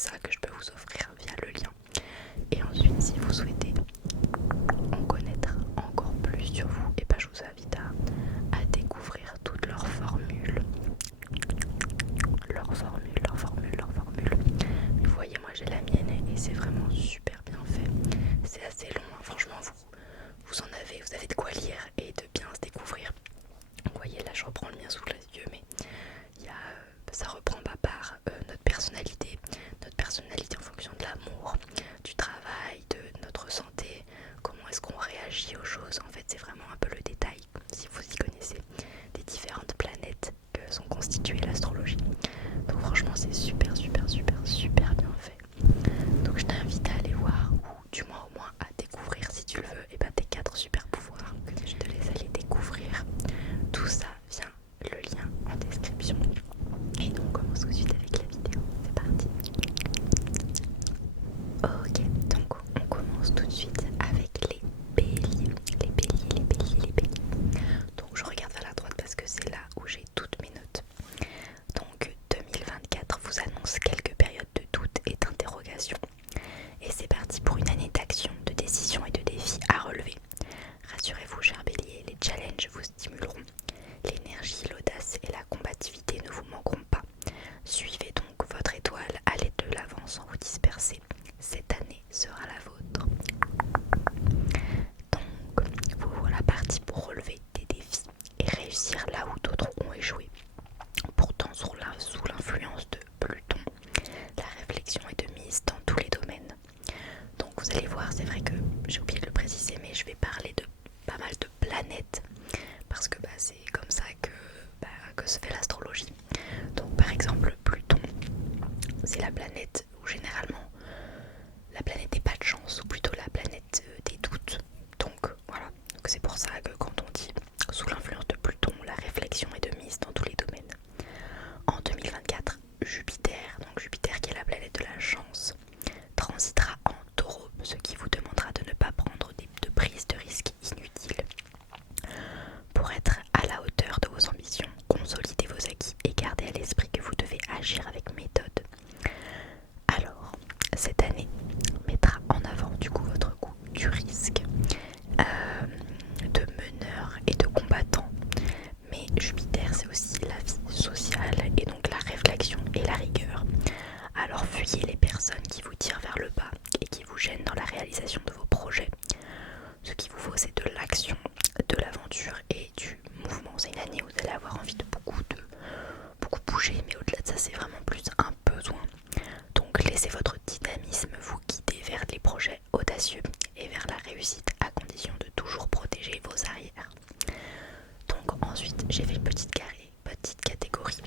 ça que je peux vous offrir via le lien. Et ensuite, si vous souhaitez en connaître encore plus sur vous, et je vous invite à découvrir toutes leurs formules. Vous voyez, moi j'ai la mienne et c'est vraiment super bien fait. C'est assez long, hein. Franchement, vous avez de quoi lire et de bien se découvrir. Vous voyez, là je reprends le mien sous les yeux, mais ça reprend par notre personnalité en fonction de l'amour, du travail, de notre santé, comment est-ce qu'on réagit aux choses. En fait, c'est vraiment un peu le détail, si vous y connaissez, des différentes planètes que sont constituées l'astrologie. Donc franchement, c'est super bien fait. Donc je t'invite à aller voir, ou du moins au moins à découvrir, si tu le veux, tes 4 super pouvoirs. Je te laisse aller découvrir tout ça via le lien en description. Et donc on commence tout de suite avec la vidéo. C'est parti. Ok, donc on commence tout de suite avec les béliers. Donc je regarde vers la droite parce que c'est là où j'ai toutes mes notes. Donc 2024 vous annonce quelques périodes de doute et d'interrogation. Et c'est parti pour une année d'action, de décision et de défis à relever. Rassurez-vous, chers béliers, les challenges vous stimuleront. L'énergie, l'audace et la combativité ne vous manqueront pas. Suivez donc votre étoile, allez de l'avant sans vous disperser. Cette année sera la vôtre. Donc, vous voilà parti pour relever des défis et réussir là où d'autres ont échoué. Pourtant, sous l'influence de Pluton, la réflexion est de mise dans tous les domaines. Donc vous allez voir, c'est vrai que j'ai oublié de le préciser, mais je vais parler de pas mal de planètes parce que c'est comme ça que se fait l'astrologie. Donc par exemple Pluton, c'est la planète où généralement la planète des pas de chance, ou plutôt la planète des doutes. Donc voilà, donc c'est pour ça que quand on dit sous l'influence de Pluton, la réflexion est de mise dans tous les domaines. En 2024, Jupiter qui est la planète de la chance, transitera en Taureau, ce qui vous demandera de ne pas prendre de prise de risques inutiles. Pour être à la hauteur de vos ambitions, consolidez vos acquis et gardez à l'esprit que vous devez agir avec méthode. Alors, cette année mettra en avant votre goût du risque, de meneur et de combattant. Mais Jupiter, c'est aussi la vie sociale et donc la réflexion et la rigueur. Alors fuyez les personnes qui vous tirent vers le bas et qui vous gênent dans la réalisation de vos projets. Ce qu'il vous faut, c'est de l'action, de l'aventure et du mouvement. C'est une année où vous allez avoir envie de beaucoup bouger, mais au-delà de ça, c'est vraiment plus un besoin. Donc laissez votre dynamisme vous guider vers les projets audacieux et vers la réussite, à condition de toujours protéger vos arrières. Donc ensuite, j'ai fait une petite catégorie,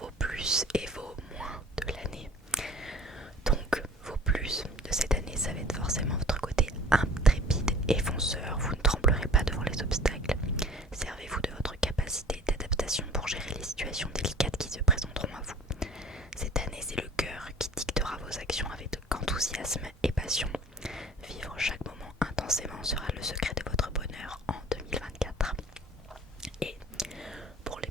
vos plus et vos moins de l'année. Donc vos plus de cette année, ça va être forcément votre côté intrépide et fonceur. Vous ne tremblerez pas devant les obstacles. Servez-vous de votre capacité d'adaptation pour gérer les situations délicates qui se présenteront à vous. Cette année, c'est le cœur qui dictera vos actions avec enthousiasme et passion. Vivre chaque moment intensément sera le secret de votre bonheur en 2024. Et pour les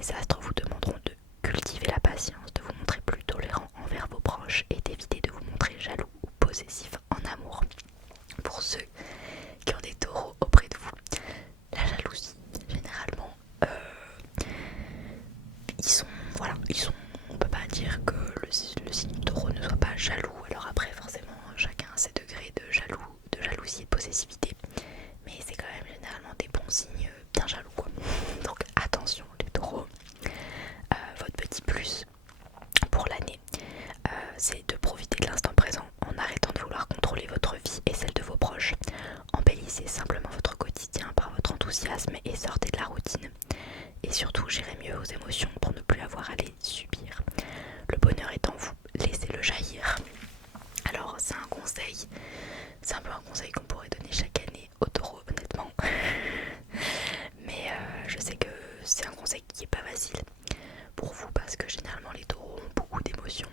les astres vous demanderont de cultiver la patience, de vous montrer plus tolérant envers vos proches et d'éviter de vous montrer jaloux ou possessif en amour. Pour ceux qui ont des taureaux auprès de vous, la jalousie, généralement, on peut pas dire que le signe du taureau ne soit pas jaloux. Alors après, forcément, chacun a ses degrés de jalousie et de possessivité, mais c'est quand même généralement des bons signes bien jaloux, quoi. Donc attention les taureaux. Votre petit plus pour l'année, c'est de profiter de l'instant présent en arrêtant de vouloir contrôler votre vie et celle de vos proches. Embellissez simplement votre quotidien par votre enthousiasme et sortez de la routine. Et surtout, gérez mieux vos émotions pour ne plus avoir à les subir. Le bonheur est en vous, laissez-le jaillir. Alors, c'est un peu un conseil qu'on pourrait donner chaque année au taureau, honnêtement. Mais je sais que c'est un conseil qui est pas facile pour vous parce que généralement les taureaux ont beaucoup d'émotions.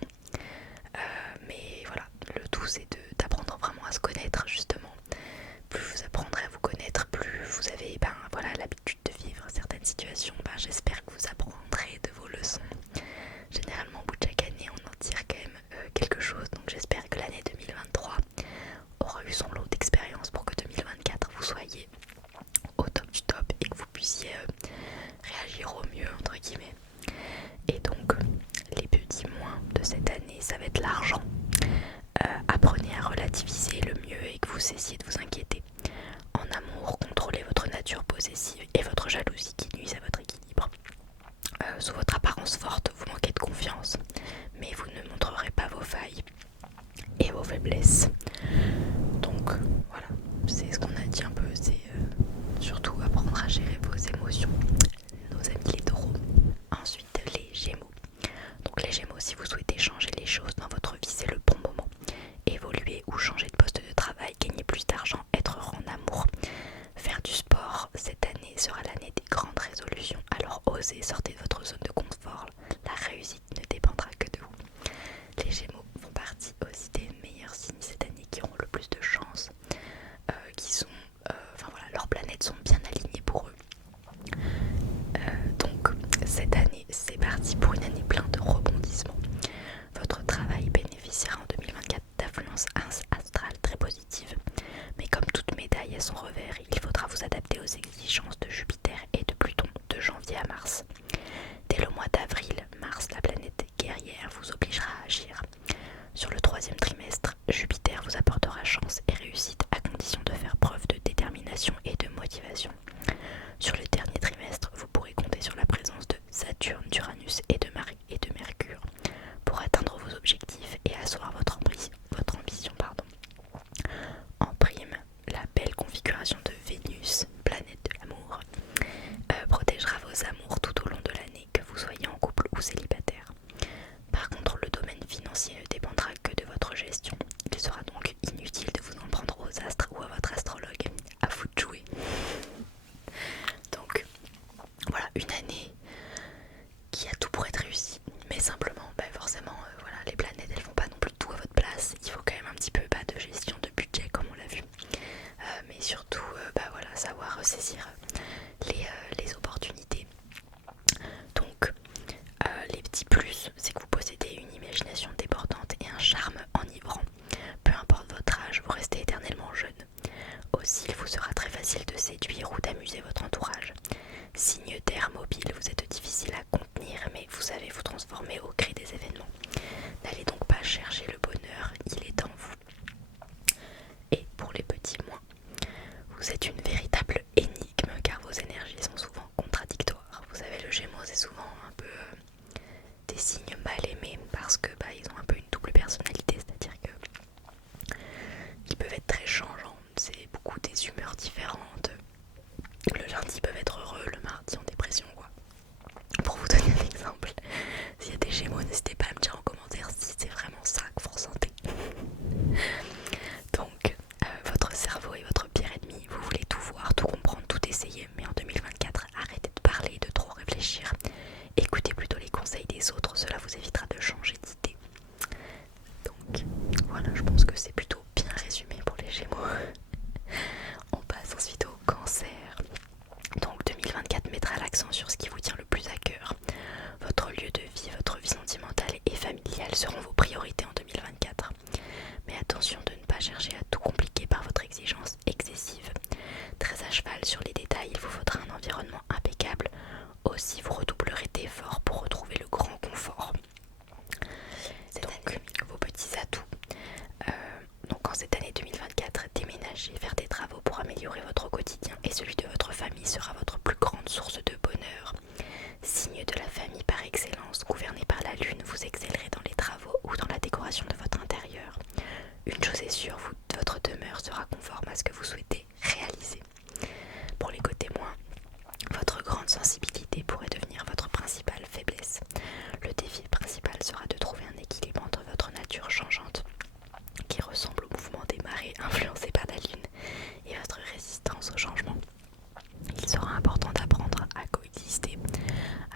Mais voilà, le tout c'est d'apprendre vraiment à se connaître justement. Plus vous apprendrez à vous connaître, plus vous avez l'habitude de vivre certaines situations. J'espère que vous apprendrez de vos leçons. Généralement au bout de chaque année on en tire quand même quelque chose. Donc j'espère que l'année 2023 aura eu son lot d'expérience pour que 2024 vous soyez au top du top et que vous puissiez réagir au mieux entre guillemets. Et donc les petits moins de cette année, ça va être l'argent. Apprenez à relativiser le mieux et que vous cessiez de vous inquiéter. En amour, contrôlez votre nature possessive et votre jalousie qui nuisent à votre équilibre. Sous votre apparence forte, vous manquez de confiance, mais vous ne montrerez pas vos failles et vos faiblesses. Donc voilà, c'est ce qu'on a dit un peu, c'est surtout apprendre à gérer vos émotions, nos amis les taureaux. Ensuite, les gémeaux. Donc les gémeaux, si vous souhaitez changer les choses dans votre vie, c'est le bon moment. Évoluer ou changer de poste de travail, gagner plus d'argent, être heureux en amour. Faire du sport, cette année sera l'année des grandes résolutions. Alors osez, sortez de votre zone de confort. La réussite ne dépendra que de vous. Les gémeaux font partie aussi des meilleurs signes cette année qui auront le plus de chance, leurs planètes sont bien alignées pour eux. Donc cette année c'est parti pour une année pleine de rebondissements. Votre travail bénéficiera en 2024 d'influences astrales très positives, mais comme toute médaille a son revers, il faudra vous adapter aux exigences de Jupiter et de Pluton de janvier à mars. Dès le mois d'avril, Mars, la planète guerrière, vous obligera à agir. Sur le troisième trimestre, Jupiter vous apportera chance et réussite à condition de faire preuve de détermination et de motivation. Sur le dernier trimestre, vous pourrez compter sur la présence de Saturne, d'Uranus et de Mercure pour atteindre vos objectifs et asseoir votre ambition. En prime, la belle configuration de Vénus, planète de l'amour, protégera vos amours tout au long de l'année, que vous soyez en couple ou célibataire. Par contre, le domaine financier ne dépendra que de votre gestion. Il sera donc inutile de vous en prendre aux astres ou à votre astrologue. À vous de jouer. Donc, voilà, une année qui a tout pour être réussie. Mais simplement, forcément, les planètes, elles font pas non plus tout à votre place. Il faut quand même un petit peu de gestion de budget, comme on l'a vu. Mais surtout, savoir saisir les opportunités. Donc, les petits plus, c'est que vous possédez une imagination débordante et un charme enivrant. Peu importe votre âge, vous restez éternellement jeune. Aussi, il vous sera très facile de séduire ou d'amuser votre entourage. Signe d'air mobile, vous êtes difficile à contenir, mais vous savez vous transformer au gré des événements. N'allez donc pas chercher le bonheur, il est en vous. Et pour les petits moins, vous êtes une véritable énigme car vos énergies sont souvent contradictoires. Vous savez, le Gémeaux c'est souvent un peu des signes mal aimés parce que ils ont un peu une double personnalité, c'est-à-dire que ils peuvent être très changeants, c'est beaucoup des humeurs différentes. Le lundi ils peuvent être heureux, le mardi en dépression quoi. Pour vous donner un exemple, s'il y a des Gémeaux, n'hésitez pas à me dire en commentaire si c'est vraiment ça que vous ressentez. Donc, votre cerveau est votre pire ennemi, vous voulez tout voir, tout comprendre, tout essayer, mais en 2024, arrêtez de parler et de trop réfléchir. Écoutez plutôt les conseils des autres, cela vous évitera de changer d'idée. Donc, voilà, je pense que c'est plutôt bien résumé pour les Gémeaux. On passe ensuite au Cancer. Donc 2024 mettra l'accent sur ce qui vous tient le plus à cœur. vie sentimentale et familiale seront vos priorités en 2024. Mais attention de ne pas chercher à tout compliquer par votre exigence excessive. Très à cheval sur les détails, il vous faudra un environnement impeccable. Aussi, vous redoublerez d'efforts pour retrouver le grand confort. Donc, vos petits atouts. Donc en cette année 2024, déménager, faire des travaux pour améliorer votre quotidien et celui de votre famille sera votre plus grande source de bonheur. Signe de la famille par excellence, gouverné par la lune, vous excellerez dans les travaux ou dans la décoration de votre intérieur. Une chose est sûre, votre demeure sera conforme à ce que vous souhaitez réaliser. Pour les côtés moins, votre grande sensibilité pourrait devenir votre principale faiblesse. Le défi principal sera de trouver un équilibre entre votre nature changeante, qui ressemble au mouvement des marées influencé par la lune, et votre résistance au changement. Il sera important d'apprendre à coexister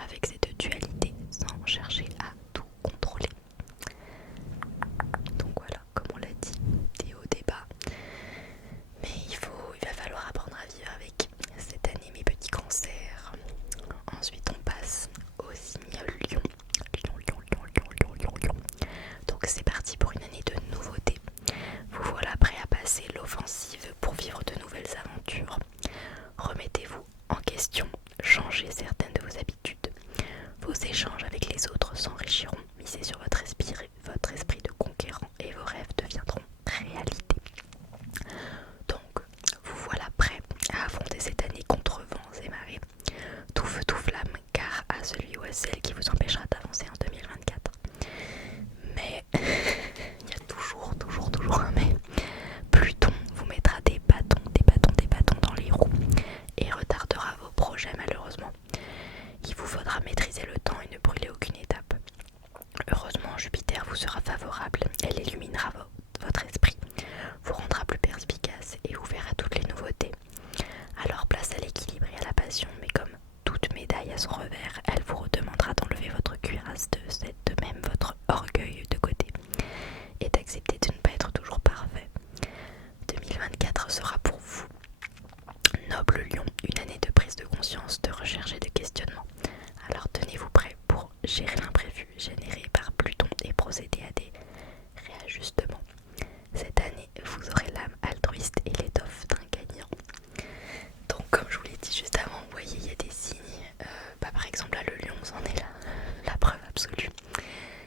avec ces deux dualités sans chercher à tout contrôler. Donc voilà, comme on l'a dit, des hauts, des bas. Mais il va falloir apprendre à vivre avec cette année, mes petits cancers. Ensuite on passe au signe Lion. Lion. Donc c'est parti pour une année de nouveautés. Vous voilà prêt à passer l'offensive pour vivre de nouvelles aventures. Remettez-vous en question, changez certaines de vos habitudes. Vos échanges avec les autres s'enrichiront. Misez sur votre esprit de conquérant et vos rêves deviendront réalité. Donc, vous voilà prêt à affronter cette année contre vents et marées. Tout feu, tout flamme, car à celui ou à celle qui vous empêchera d'avancer en 2024. Mais, il y a toujours un mais. Pluton vous mettra des bâtons dans les roues et retardera vos projets malheureusement. Il vous faudra maîtriser le temps et ne brûler aucune étape. Heureusement, Jupiter vous sera favorable, elle illuminera votre esprit, vous rendra plus perspicace et ouvert à toutes les nouveautés. Alors place à l'équilibre et à la passion, mais comme toute médaille à son revers, elle vous redemandera d'enlever votre cuirasse de même votre orgueil de côté et d'accepter de ne pas être toujours parfait. 2024 sera pour vous, noble lion, une année de prise de conscience, de recherche et de questionnement. Alors tenez-vous prêts pour gérer l'imprévu généré par Pluton et procéder à des réajustements. Cette année, vous aurez l'âme altruiste et l'étoffe d'un gagnant. Donc comme je vous l'ai dit juste avant, vous voyez, il y a des signes. Par exemple là, le lion, vous en est la preuve absolue.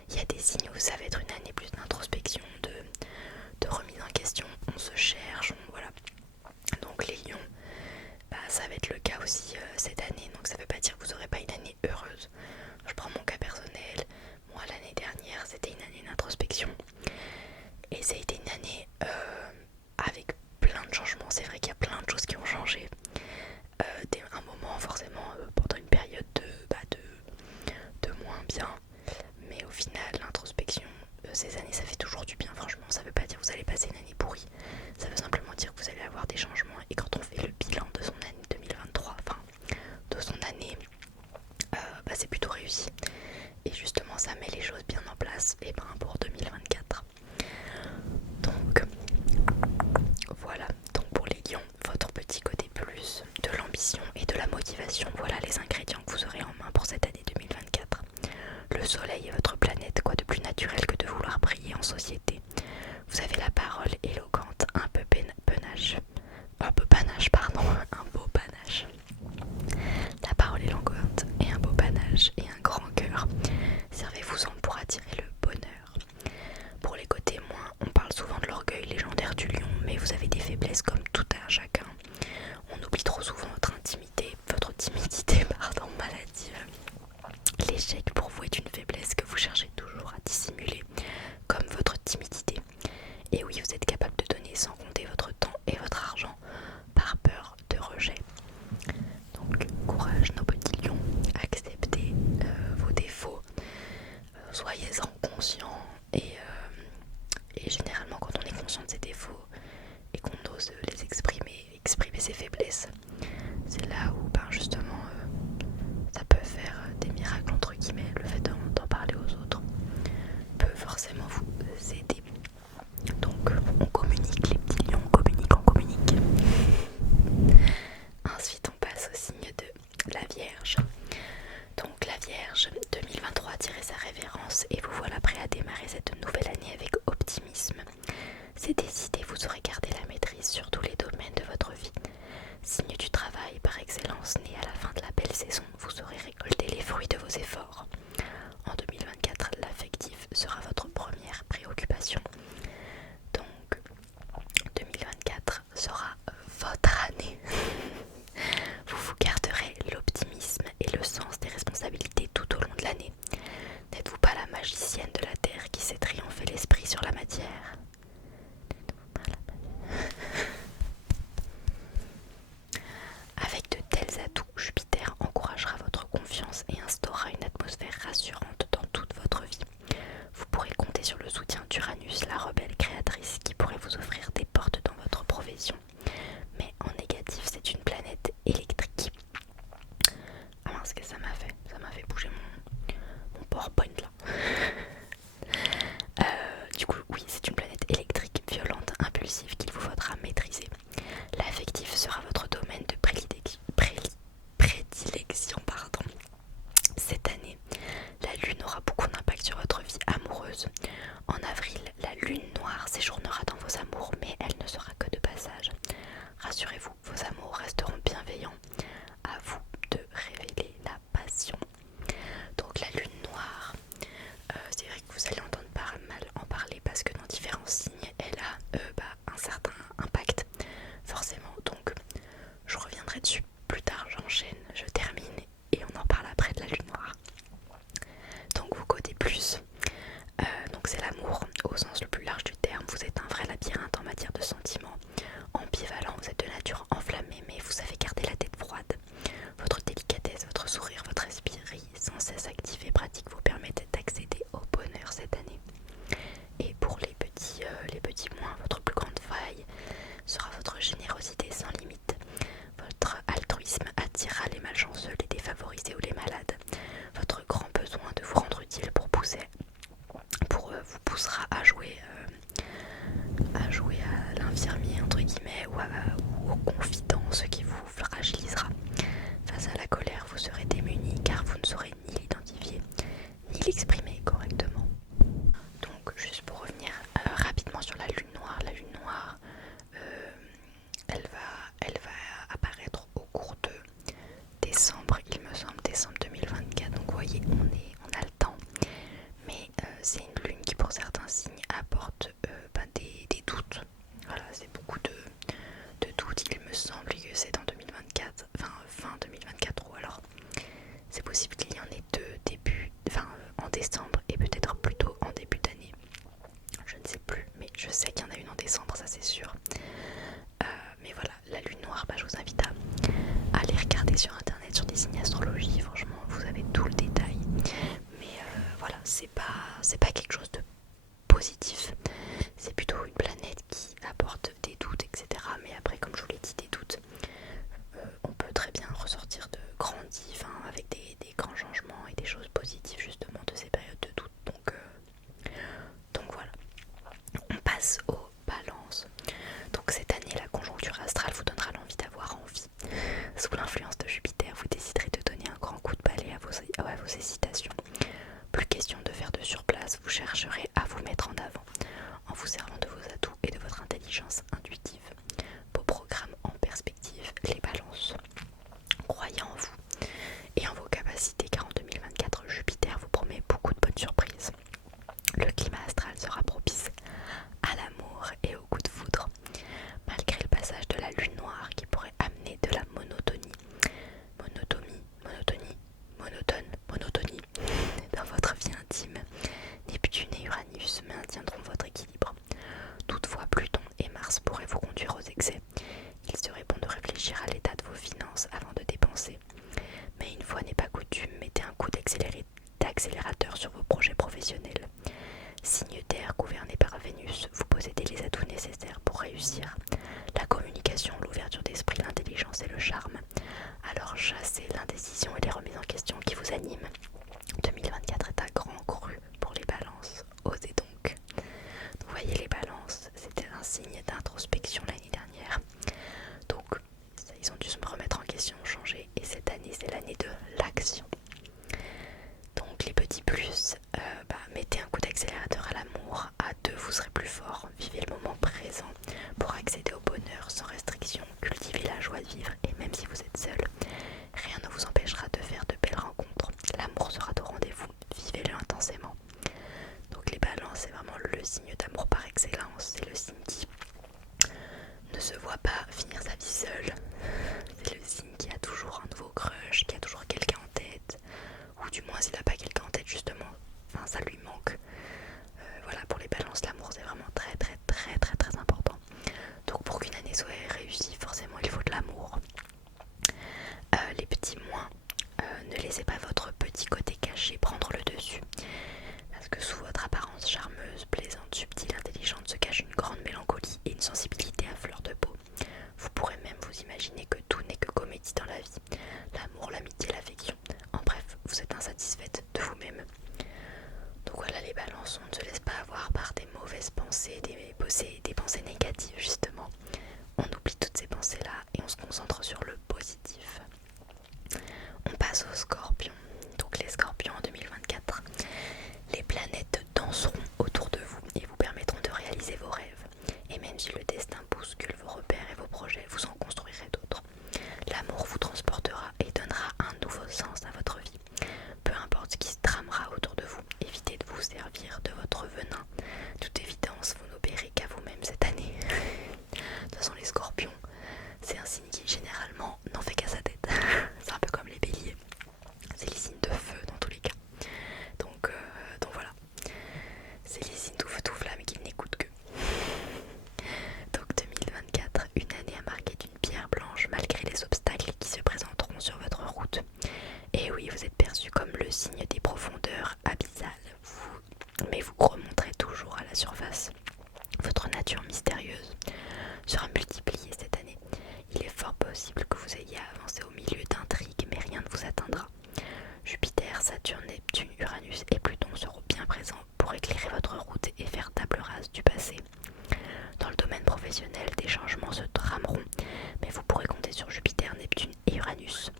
Il y a des signes où ça va être une année plus d'introspection, de remise en question. On se cherche, voilà. Donc les lions, ça va être le cas aussi cette année. Donc ça veut pas dire que vous n'aurez pas une année heureuse. Je prends mon cas personnel. Moi l'année dernière c'était une année d'introspection. Et ça a été une année avec plein de changements. C'est vrai qu'il y a plein de choses qui ont changé. Dès un moment forcément pendant une période de moins bien. Mais au final l'introspection, ces années ça fait toujours du bien. Franchement ça veut pas dire que vous allez passer une année pourrie. Ça veut simplement dire que vous allez avoir des changements. Et quand on fait le bilan de son année 2023, enfin de son année, c'est plutôt réussi. Et justement ça met les choses bien en place et pour 2024. Donc voilà, donc pour les lions, votre petit côté plus de l'ambition et de la motivation, voilà les ingrédients que vous aurez en main pour cette année 2024. Le soleil est votre planète, quoi de plus naturel que de vouloir briller en société. Vous avez la parole éloquente, un peu panache, un beau panache. La parole éloquente et un beau panache et un grand cœur. Servez-vous-en pour attirer le bonheur. Pour les côtés moins, on parle souvent de l'orgueil légendaire du lion, mais vous avez des faiblesses comme tout un chacun. On oublie trop souvent votre timidité maladive. L'échec pour vous est une faiblesse que vous cherchez toujours à dissimuler, comme votre timidité. Et oui, vous êtes capable de donner sans compter votre temps et votre argent par peur de rejet. Donc courage nos petits lions, acceptez vos défauts, soyez-en conscients et généralement quand on est conscient de ses défauts et qu'on ose les exprimer ses faiblesses, c'est là où justement ça peut faire des miracles entre guillemets. Le fait d'en parler aux autres peut forcément vous aider. Donc on communique les petits lions, on communique. Ensuite on passe au signe de la Vierge. Donc la Vierge 2023 sa révérence et vous voilà prêt à démarrer cette nouvelle année avec optimisme. C'est décidé, vous aurez gardé la maîtrise sur tous les domaines de votre vie. Signe du travail par excellence né à la fin de la belle saison, vous aurez récolté les fruits de vos efforts. En 2024, l'affectif sera votre première préoccupation. Donc, 2024 sera votre année. Vous garderez l'optimisme et le sens des responsabilités tout au long de l'année. N'êtes-vous pas la magicienne de la Terre qui sait triompher l'esprit sur la matière? Avec de tels atouts, Jupiter encouragera votre confiance et instaurera une atmosphère rassurante dans toute votre vie. Vous pourrez compter sur le soutien d'Uranus, la rebelle créatrice, qui pourrait vous offrir des portes dans votre profession. Mais en négatif, c'est une planète électrique. Ah mince, qu'est-ce que ça m'a fait? Ça m'a fait bouger mon PowerPoint là. Du coup, oui, c'est une planète électrique, violente, impulsive qu'il vous faudra maîtriser. L'affectif sera votre domaine de prédilection. Cette année, la Lune aura beaucoup d'impact sur votre vie amoureuse. En avril, la Lune noire séjournera dans vos amours, mais elle ne sera que de passage. Rassurez-vous, vos amours resteront bienveillants. À vous de révéler la passion. Donc la Lune noire, c'est vrai que vous allez entendre pas mal en parler parce que dans différents signes, elle a un certain impact, forcément. Donc je reviendrai dessus plus tard, j'enchaîne, je termine et on en parle après de la Lune noire. Donc vos côtés plus, donc c'est l'amour au sens le plus large du terme. Vous êtes un vrai labyrinthe en matière de sentiments. Ambivalent, vous êtes de nature enflammée mais vous savez garder la tête froide. Votre délicatesse, votre sourire, votre esprit sans cesse actif et pratique vous permettent d'accéder au bonheur cette année. Et pour les petits moins, votre plus grande faille sera votre générosité sans limite. Votre altruisme attirera les malchanceux, les défavorisés ou les malades. Votre grand besoin de vous rendre utile vous poussera à jouer à l'infirmier entre guillemets ou au confident, ce qui vous fragilisera. Face à la colère, vous serez démuni car vous ne saurez ni l'identifier ni l'exprimer correctement. Donc juste pour revenir rapidement sur la Lune noire, elle va apparaître au cours de décembre, il me semble, décembre 2024. Donc vous voyez, on a le temps. Mais c'est une lune qui pour certains signes apporte des doutes. Voilà, c'est beaucoup de doutes. Il me semble que c'est en 2024, enfin fin 2024 ou alors c'est possible qu'il y en ait deux en décembre et peut-être plutôt en début d'année. Je ne sais plus, mais je sais qu'il y en a une en décembre, ça c'est sûr. Mais voilà, la lune noire, je vous invite à aller regarder sur internet, sur des signes astrologie. Franchement, vous avez tout le détail. Mais voilà, c'est pas quelque chose de positif. C'est plutôt une planète qui apporte des doutes, etc. Mais après, comme je vous l'ai dit, des doutes, on peut très bien ressortir de grandis, avec des grands changements et des choses positives justement de ces périodes de doute. Donc voilà. On passe aux balances. Donc cette année, la conjoncture astrale vous donnera l'envie d'avoir envie. Sous l'influence de Jupiter, vous déciderez de donner un grand coup de balai à vos hésitations. Plus question de faire de surplace, vous chercherez à vous mettre en avant en vous servant de vos atouts et de votre intelligence intuitive. Vos programmes en perspective, les balances. Croyez en vous et en vos capacités car en 2024, Jupiter vous promet beaucoup de bonnes surprises. Le climat astral sera propice à l'amour et au coup de foudre, malgré le passage de la lune noire qui pourrait amener de la monotonie dans votre vie intime. Neptune et Uranus maintiendront votre équilibre. Toutefois, Pluton et Mars pourraient vous conduire aux excès. Il serait bon de réfléchir à l'état de vos finances avant de dépenser. Mais une fois n'est pas coutume, mettez un coup d'accélérateur sur vos projets professionnels. Signe terre gouverné par Vénus, vous possédez les atouts nécessaires pour réussir. La communication, l'ouverture d'esprit, l'intelligence et le charme. Alors chassez l'indécision et les remises en question qui vous animent. 2024 est un grand cru pour les balances. Osez donc. Vous voyez, les balances, c'était un signe d'introspection l'année dernière. Donc, ils ont dû se remettre en question, changer. Et cette année, c'est l'année de l'action. Donc, les petits plus, laissez pas votre petit côté caché prendre le dessus. Parce que sous votre apparence charmeuse, plaisante, subtile, intelligente se cache une grande mélancolie et une sensibilité à fleur de peau. Vous pourrez même vous imaginer que tout n'est que comédie dans la vie. L'amour, l'amitié, l'affection. En bref, vous êtes insatisfaite de vous-même. Donc voilà les balances, on ne se laisse pas avoir par des mauvaises pensées, des pensées négatives justement. On oublie toutes ces pensées-là et on se concentre sur le positif. On passe aux scorpions. Donc les scorpions en 2024, les planètes danseront autour de vous et vous permettront de réaliser vos rêves. Et même si le destin bouscule vos repères et vos projets, vous en construirez d'autres. L'amour vous transportera et donnera un nouveau sens à votre vie. Peu importe ce qui se tramera autour de vous, évitez de vous servir de votre venin. De toute évidence, vous n'obéirez qu'à vous-même cette année. De toute façon, les scorpions, c'est un signe qui généralement n'en fait qu'à sa tête. C'est un peu comme les béliers. C'est les signes de feu dans tous les cas. Donc voilà. C'est les signes tout feu tout flamme qui n'écoutent que. Donc 2024, une année à marquer d'une pierre blanche malgré les obstacles qui se présenteront sur votre route. Et oui, vous êtes perçu comme le signe des profondeurs abyssales, mais vous remonterez toujours à la surface. Votre nature mystérieuse sera multipliée cette année. Il est fort possible que vous ayez avancé au milieu d'intrigues, mais rien ne vous atteindra. Jupiter, Saturne, Neptune, Uranus et Pluton seront bien présents pour éclairer votre route et faire table rase du passé. Dans le domaine professionnel, des changements se trameront, mais vous pourrez compter sur Jupiter, Neptune et Uranus.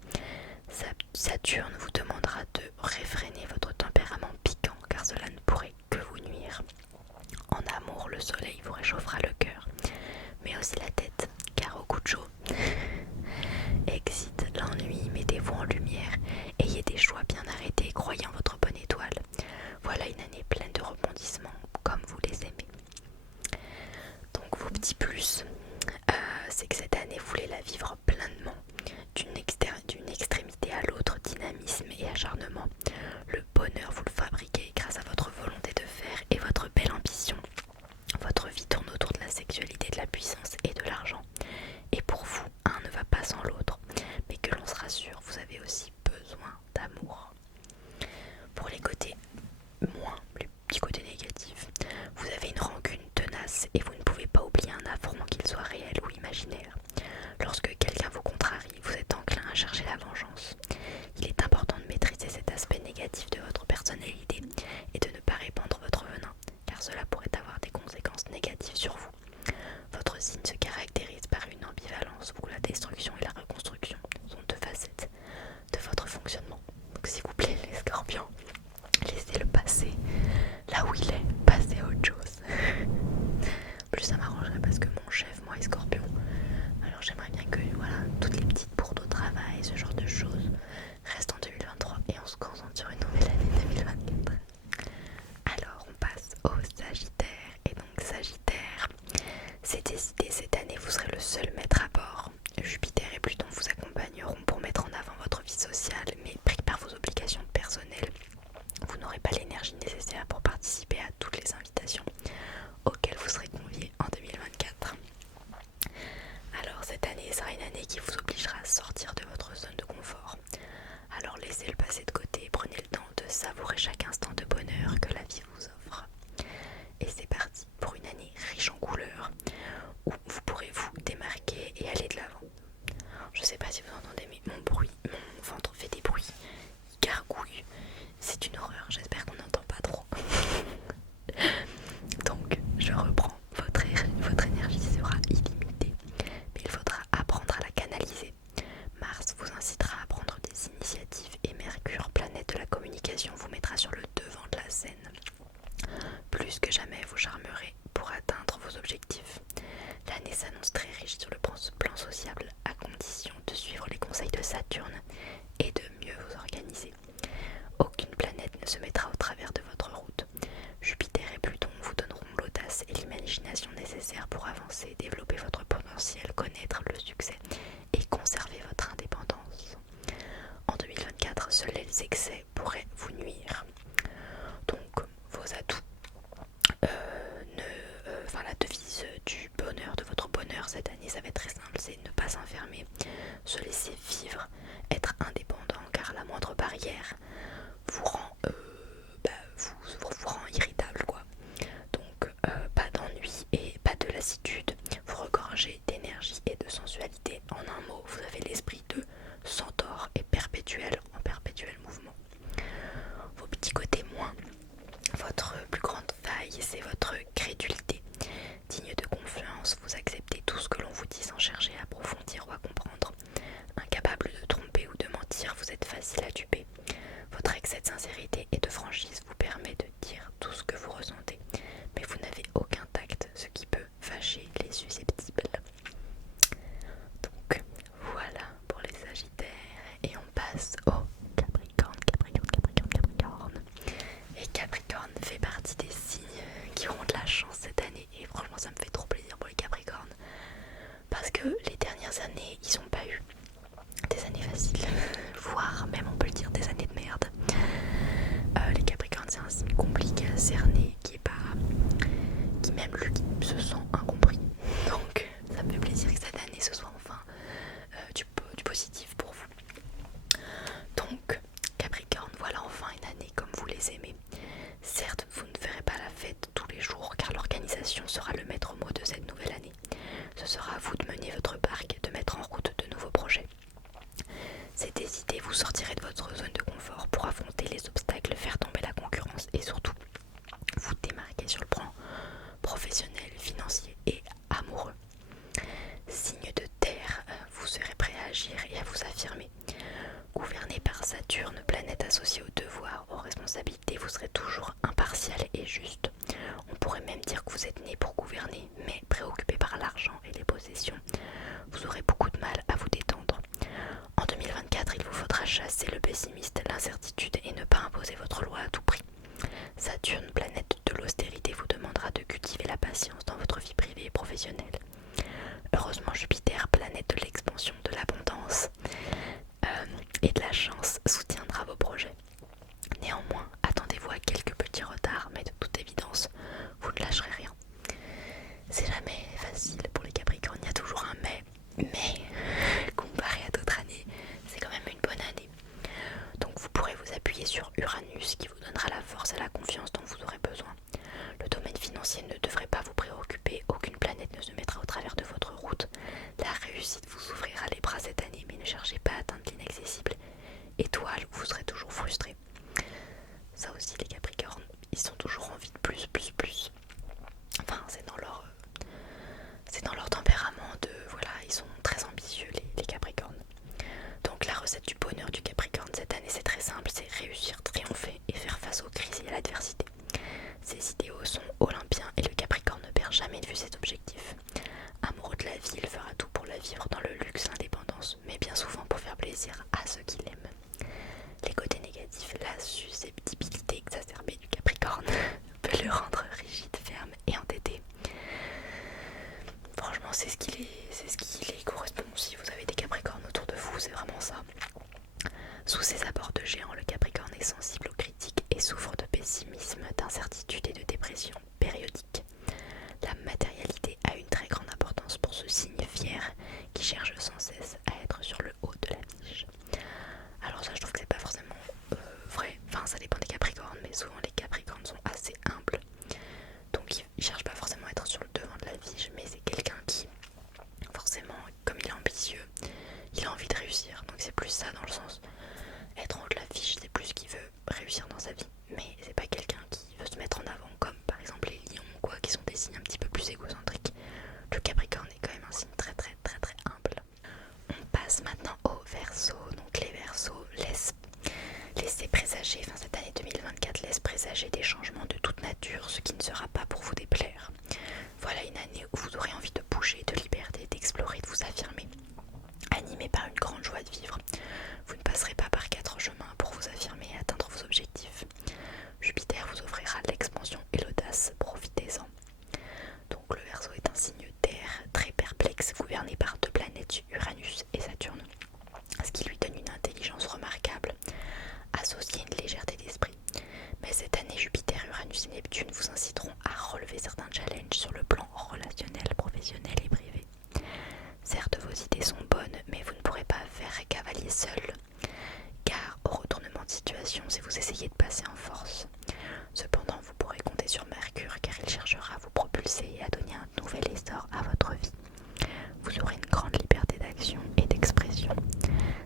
Saturne vous demandera de réfréner votre tempérament piquant car cela ne pourrait que vous nuire. En amour, le soleil vous réchauffera le cœur, mais aussi la tête, car au coup de chaud. Exit l'ennui, mettez-vous en lumière, ayez des choix bien arrêtés, croyez en votre bonne étoile. Voilà une année pleine de rebondissements, comme vous les aimez. Donc vos petits plus, c'est que cette année vous voulez la vivre pleinement, d'une extrémité à l'autre, dynamisme et acharnement. Le bonheur vous le fabriquez grâce à votre volonté de faire et votre belle ambition. Votre vie tourne autour de la sexualité, de la puissance et de l'argent. Et pour vous, un ne va pas sans l'autre. Mais que l'on se rassure, vous avez aussi besoin d'amour. Pour les côtés les petits côtés négatifs, vous avez une rancune tenace et vous ne pouvez pas oublier un affront qu'il soit réel ou imaginaire. Lorsque quelqu'un vous contrarie, vous êtes enclin à chercher la vengeance. Il est important de maîtriser cet aspect négatif de votre personnalité et de ne pas répandre votre venin, car cela pourrait avoir des conséquences négatives sur vous. Votre signe se caractérise par une ambivalence où la destruction et la reconstruction sont deux facettes de votre fonctionnement. Donc s'il vous plaît les scorpions, laissez-le passer là où il est, passez à autre chose. Plus ça m'arrangerait parce que mon chef, moi, est scorpion. Alors j'aimerais bien que voilà, toutes les petites bourdes au travail, ce genre de choses, restent en 2023 et on se concentre sur une nouvelle année 2024. Alors on passe au Sagittaire. Et donc Sagittaire, c'est décidé, cette année vous serez le seul maître à bord. Jupiter et Pluton vous accompagneront pour mettre en avant votre vie sociale, mais pris par vos obligations personnelles, vous n'aurez pas l'énergie nécessaire pour participer à toutes les invitations auxquelles vous serez conviés en 2024. Alors cette année sera une année qui vous obligera à sortir de votre zone de confort. Alors laissez le passé de côté et prenez le temps de savourer chaque instant de bonheur que la vie vous offre. Et c'est parti pour une année riche en couleurs où vous pourrez vous démarquer et aller de l'avant. Je sais pas si vous entendez mais mon ventre fait des bruits, il gargouille, c'est une horreur, j'espère qu'on n'entend pas trop. Donc je reprends, votre énergie sera illimitée, mais il faudra apprendre à la canaliser. Mars vous incitera à prendre des initiatives et Mercure, planète de la communication, vous mettra sur le devant de la scène. Plus que jamais vous charmerez pour atteindre vos objectifs. L'année s'annonce très riche sur le plan sociable, à condition de suivre les conseils de Saturne et de mieux vous organiser. Aucune planète ne se mettra au travers de votre route. Jupiter et Pluton vous donneront l'audace et l'imagination nécessaires pour avancer, développer votre potentiel, connaître le succès et conserver votre indépendance. En 2024, seuls les excès pourraient vous nuire. Donc, vos atouts, la devise du bonheur, de votre bonheur cette année, ça va être très simple, c'est ne pas s'enfermer, se laisser vivre, être indépendant, car la moindre barrière arrière vous rend irritable quoi. Donc pas d'ennui et pas de lassitude, vous regorgez d'énergie et de sensualité. En un mot, vous avez l'esprit de centaure et en perpétuel mouvement. Vos petits côtés moins, votre plus grande faille, c'est votre crédulité. Digne de confiance, vous acceptez tout ce que l'on vous dit sans chercher à approfondir ou à comprendre. Incapable de tromper ou de mentir, vous êtes facile à duper. Votre excès de sincérité et de franchise vous permet de dire tout ce que vous ressentez, mais vous n'avez aucun tact, ce qui peut fâcher les susceptibles. Donc voilà pour les Sagittaires, et on passe au Capricorne. Et Capricorne fait partie des signes qui auront de la chance cette année, et franchement ça me fait trop plaisir pour les Capricornes, parce que les dernières années ils n'ont pas eu des années faciles, voire même on peut le dire des années de merde. Les Capricornes c'est un signe compliqué à cerner, qui même lui se sent incompris. Donc ça me fait plaisir que cette année ce soit enfin du positif pour vous. Donc Capricorne, voilà enfin une année comme vous les aimez. Certes, vous ne ferez pas la fête tous les jours car l'organisation sera le maître mot de cette nouvelle année. Ce sera à vous de mener votre barque, de mettre en route de nouveaux projets. C'est décidé, vous sortirez de votre zone de confort pour affronter les obstacles, faire tomber la concurrence et surtout vous démarquer sur le plan professionnel, financier et amoureux. Signe de terre, vous serez prêt à agir et à vous affirmer. Gouverné par Saturne, planète associée aux devoirs, aux responsabilités, vous serez toujours impartial et juste. On pourrait même dire que vous êtes né pour gouverner, mais préoccupé par l'argent et les possessions, vous aurez beaucoup de mal à vous détendre. En 2024, il vous faudra chasser le pessimiste, l'incertitude et ne pas imposer votre loi à tout prix. Saturne, planète de l'austérité, vous demandera de cultiver la patience dans votre vie privée et professionnelle. Heureusement, Jupiter, planète de l'expansion, de l'abondance et de la chance, soutiendra vos projets. Néanmoins, attendez-vous à quelques petits retards, mais de toute évidence, vous ne lâcherez rien. C'est jamais facile pour les Capricornes, il y a toujours un mais comparé à d'autres années, c'est quand même une bonne année. Donc vous pourrez vous appuyer sur Uranus qui vous donnera la force et la confiance dont vous aurez besoin. Le domaine financier ne devrait pas vous préoccuper, aucune planète ne se mettra au travers de votre route. La réussite vous ouvrira les bras cette année, mais ne cherchez pas à atteindre l'inaccessible étoile où vous serez toujours frustré. Ça aussi les Capricornes, ils sont toujours envie de plus. Enfin c'est dans leur tempérament voilà, ils sont très ambitieux les Capricornes. Donc la recette du bonheur du Capricorne cette année c'est très simple, c'est réussir, triompher et faire face aux crises et à l'adversité. Ses idéaux sont olympiens et le Capricorne ne perd jamais de vue cet objectif. Amoureux de la vie, il fera tout pour la vivre dans le luxe, l'indépendance, mais bien souvent pour faire plaisir à ceux qui l'aiment. Les côtés négatifs, la susceptibilité exacerbée du Capricorne peut le rendre rigide, ferme et entêté. Franchement, c'est ce qui les correspond. Si vous avez des Capricornes autour de vous, c'est vraiment ça. Sous ses abords de géant, le Capricorne est sensible aux critiques et souffre de pessimisme, d'incertitude et de dépression périodique. La matérialité a une très grande importance pour ce signe fier qui cherche sans cesse à être sur le haut de l'affiche. Alors ça, je trouve que c'est pas forcément vrai. Enfin, ça dépend des Capricornes, mais souvent les Capricornes sont assez humbles. Donc il cherche pas forcément à être sur le devant de l'affiche, mais c'est quelqu'un qui, forcément, comme il est ambitieux, il a envie de réussir. Donc c'est plus ça dans le sens, être en haut de l'affiche, c'est plus qu'il veut réussir dans sa vie. Mais c'est pas quelqu'un qui veut se mettre en avant, comme par exemple les lions ou quoi, qui sont des signes un petit peu plus égocentriques. Le Capricorne est quand même un signe très humble. On passe maintenant relation si vous essayez de passer en force. Cependant, vous pourrez compter sur Mercure car il cherchera à vous propulser et à donner un nouvel essor à votre vie. Vous aurez une grande liberté d'action et d'expression.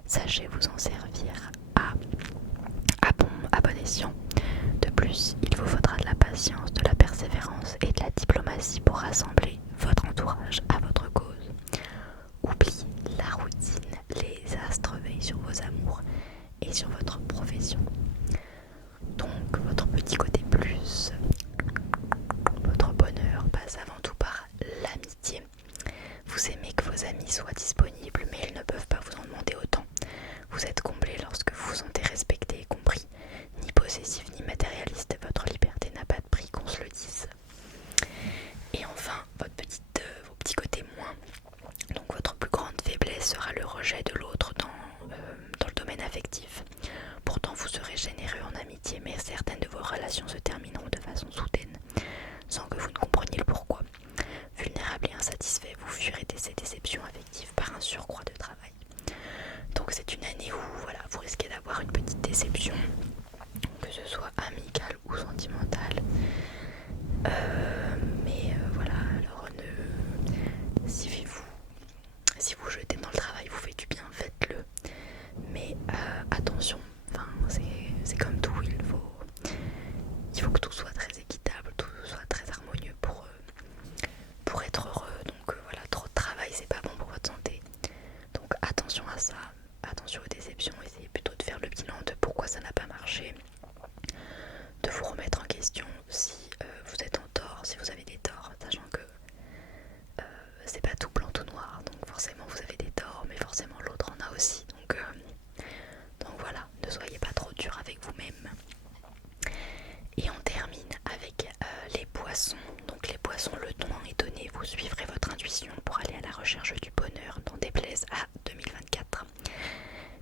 Sachez vous en servir à bon escient. De plus, il vous faudra de la patience, de la persévérance et de la diplomatie pour rassembler votre entourage à votre cause. Oubliez la routine, les astres veillent sur vos amours et sur votre profession. Donc, votre petit côté plus, votre bonheur passe avant tout par l'amitié. Vous aimez que vos amis soient disponibles, mais ils ne peuvent pas vous en demander autant. Vous êtes comblé lorsque vous vous sentez respecté et compris. Ni possessif ni matérialiste, votre liberté n'a pas de prix, qu'on se le dise. Et enfin, vos petits côtés moins. Donc votre plus grande faiblesse sera le rejet de l'autre dans le domaine affectif. Pourtant, vous serez généreux en amitié, mais certaines de vos relations se termineront de façon soudaine, sans que vous ne compreniez le pourquoi. Vulnérable et insatisfait, vous fuirez ces déceptions affectives par un surcroît de travail. Donc c'est une année où voilà, vous risquez d'avoir une petite déception, que ce soit amicale ou sentimentale. Voilà, alors si vous jetez dans le travail, vous faites du bien, faites-le. Mais attention, c'est comme tout, il faut que tout soit très équitable, tout soit très harmonieux pour être heureux. Donc voilà, trop de travail, c'est pas bon pour votre santé. Donc attention à ça, attention aux déceptions, essayez plutôt de faire le bilan de pourquoi ça n'a pas marché, de vous remettre en question si vous êtes en tort, si vous avez des torts, sachant que c'est pas tout blanc tout noir, donc forcément vous avez des torts, mais forcément l'autre en a aussi, donc voilà, ne soyez pas trop dur avec vous-même. Et on termine avec les poissons. Donc les poissons, le ton est donné, vous suivrez votre intuition pour aller à la recherche du bonheur, n'en déplaise à 2024.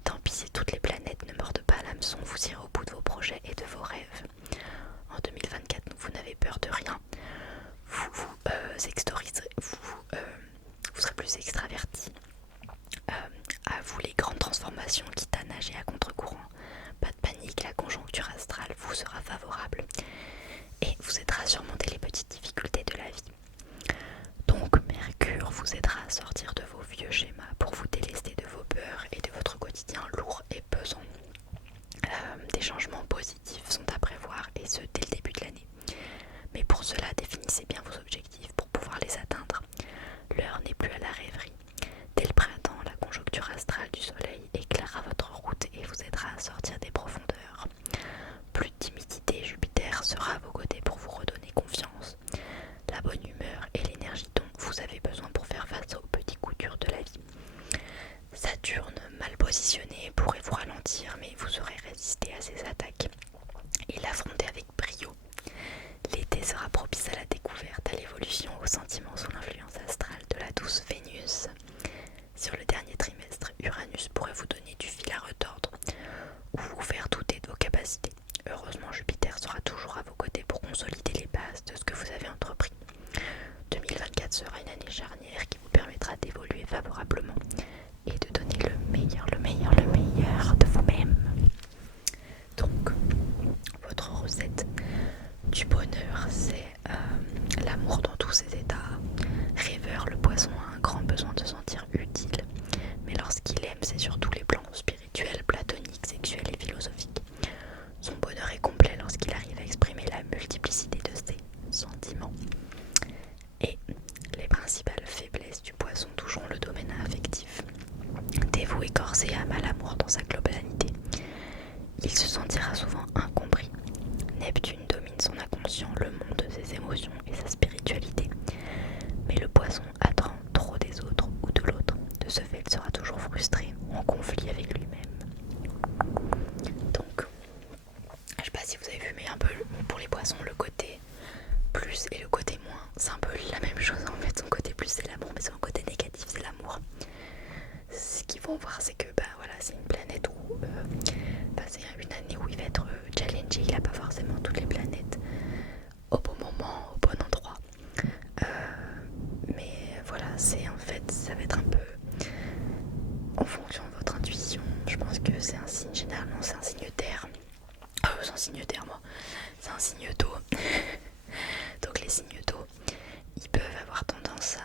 Tant pis si toutes les planètes ne mordent pas à l'hameçon, vous irez au bout de vos projets et de vos rêves. En 2024, vous n'avez peur de rien. Vous serez plus extraverti. À vous les grandes transformations, quitte à nager à contre-courant. Pas de panique, la conjoncture astrale vous sera favorable et vous aidera à surmonter les petites difficultés de la vie. Donc Mercure vous aidera à sortir de vos vieux schémas pour vous délester de vos peurs et de votre quotidien lourd et pesant. Des changements positifs sont à prévoir et ce dès le début de l'année. Mais pour cela, définissez bien vos objectifs pour pouvoir les atteindre. L'heure n'est plus à la rêverie. Dès le printemps, la conjoncture astrale du soleil éclairera votre route et vous aidera à sortir des profondeurs. Plus de timidité, Jupiter sera à vos côtés pour vous redonner confiance. La bonne humeur et l'énergie dont vous avez besoin pour faire face aux petits coups durs de la vie. Saturne, mal positionné, pourrait vous ralentir, mais vous saurez résister à ses attaques et l'affronter avec brio. L'été sera propice à la découverte, à l'évolution, au sentiment sous l'influence astrale de la douce Vénus. Sur le dernier trimestre, Uranus pourrait vous donner du fil à retordre ou vous faire douter de vos capacités. Heureusement, Jupiter sera toujours à vos côtés pour consolider les bases de ce que vous avez entrepris. 2024 sera une année charnière qui vous permettra d'évoluer favorablement et de donner le meilleur de vous-même. Donc, votre recette du bonheur, c'est l'amour dans tous ses états. Rêveur, le poisson a un grand besoin de se sentir utile, mais lorsqu'il aime, c'est sur tous les plans, spirituel, platonique, sexuel et philosophique. Son bonheur est complet lorsqu'il arrive à exprimer la multiplicité de ses sentiments. Et les principales faiblesses du poisson toucheront le domaine affectif. Dévoué, corps et âme à l'amour dans sa globalité, il se sentira souvent incompris. Neptune domine son inconscient, le monde de ses émotions et sa spiritualité. Mais le poisson attend trop des autres ou de l'autre. De ce fait, il sera toujours frustré ou en conflit avec lui-même. Donc, je sais pas si vous avez vu, mais un peu pour les poissons, le côté plus et le côté moins, c'est un peu la même chose en fait. Son côté plus c'est l'amour, mais son côté négatif c'est l'amour. Ce qu'ils vont voir, c'est que voilà, c'est une planète où c'est une année où il va être challengé. Il n'a pas forcément toutes les planètes au bon moment, au bon endroit. Mais voilà, c'est en fait, ça va être un peu en fonction de votre intuition. Je pense que c'est un signe, généralement c'est un signe terre. un signe d'air moi, c'est un signe d'eau. Donc les signes d'eau, ils peuvent avoir tendance